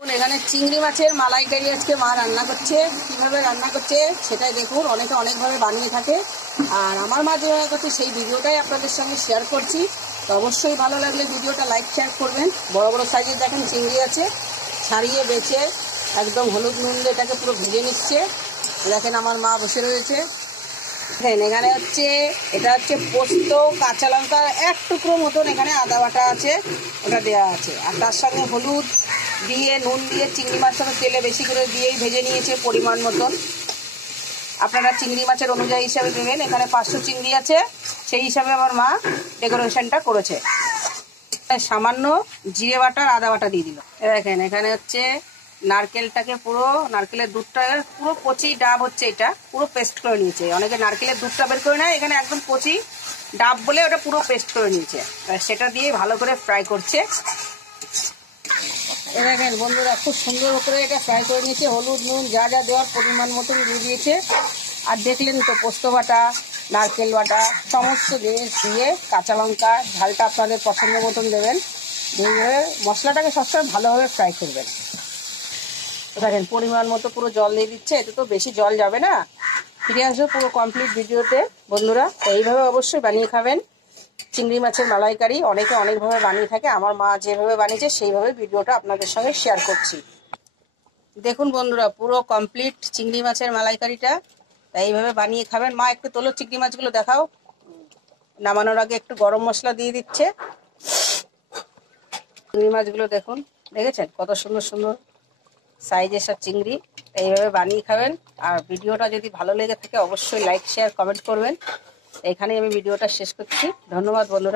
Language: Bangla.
এখানে চিংড়ি মাছের মালাইকারি আজকে মা রান্না করছে। কিভাবে রান্না করছে সেটাই দেখুন। অনেকে অনেকভাবে বানিয়ে থাকে, আর আমার মা যেভাবে করছে সেই ভিডিওটাই আপনাদের সঙ্গে শেয়ার করছি। তো অবশ্যই ভালো লাগলে ভিডিওটা লাইক শেয়ার করবেন। বড় বড় সাইজের দেখেন চিংড়ি আছে, ছাড়িয়ে বেছে একদম হলুদ নুন দিয়ে এটাকে পুরো ভেজে নিচ্ছে। দেখেন আমার মা বসে রয়েছে। এখানে এটা হচ্ছে পোস্ত, কাঁচা লঙ্কা, এক টুকরো মতন এখানে আদা বাটা আছে, ওটা দেওয়া আছে। আর তার সঙ্গে হলুদ দিয়ে নুন দিয়ে চিংড়ি মাছটা তেলে বেশি করে দিয়েই ভেজে নিয়েছে পরিমাণ মতন। আপনারা চিংড়ি মাছের অনুযায়ী হিসাবে দেবেন। এখানে 500 চিংড়ি আছে, সেই হিসাবে আমার মা ডেকোরেশনটা করেছে। সামান্য জিরে বাটা আর আদা বাটা দিয়ে দিল। দেখেন এখানে নারকেলটাকে পুরো, নারকেলের দুধটা পুরো কচি ডাব হচ্ছে, এটা পুরো পেস্ট করে নিয়েছে। অনেকে নারকেলের দুধটা বের করে নেয়, এখানে একদম কচি ডাব বলে ওটা পুরো পেস্ট করে নিয়েছে। সেটা দিয়ে ভালো করে ফ্রাই করছে। দেখেন বন্ধুরা, খুব সুন্দর করে এটা ফ্রাই করে নিয়েছে। হলুদ নুন যা যা দেওয়ার পরিমাণ মতন দিয়ে দিয়েছে। আর দেখলেন তো পোস্ত বাটা, নারকেল বাটা, সমস্ত জিনিস দিয়ে, কাঁচা লঙ্কা ঝালটা আপনাদের পছন্দ মতন দেবেন। এইভাবে মশলাটাকে সবসময় ভালোভাবে ফ্রাই করবেন। দেখেন পরিমাণ মতো পুরো জল দিয়ে দিচ্ছে। এতে তো বেশি জল যাবে না। ফিরে আসবো পুরো কমপ্লিট ভিডিওতে বন্ধুরা। এইভাবে অবশ্যই বানিয়ে খাবেন চিংড়ি মাছের মালাইকারি। অনেকে অনেকভাবে বানিয়ে থাকে, আমার মা যেভাবে বানিয়েছে সেইভাবে ভিডিওটা আপনাদের সঙ্গে শেয়ার করছি। দেখুন বন্ধুরা, পুরো কমপ্লিট চিংড়ি মাছের মালাইকারিটা। তাই এইভাবে বানিয়ে খাবেন। মা একটু তোলো চিংড়ি মাছগুলো দেখাও। নামানোর আগে একটু গরম মশলা দিয়ে দিচ্ছে। চিংড়ি মাছগুলো দেখুন, দেখেছেন কত সুন্দর সুন্দর সাইজের সব চিংড়ি। এইভাবে বানিয়ে খাবেন। আর ভিডিওটা যদি ভালো লেগে থাকে অবশ্যই লাইক শেয়ার কমেন্ট করবেন। এখানেই আমি ভিডিওটা শেষ করছি। ধন্যবাদ বন্ধুরা।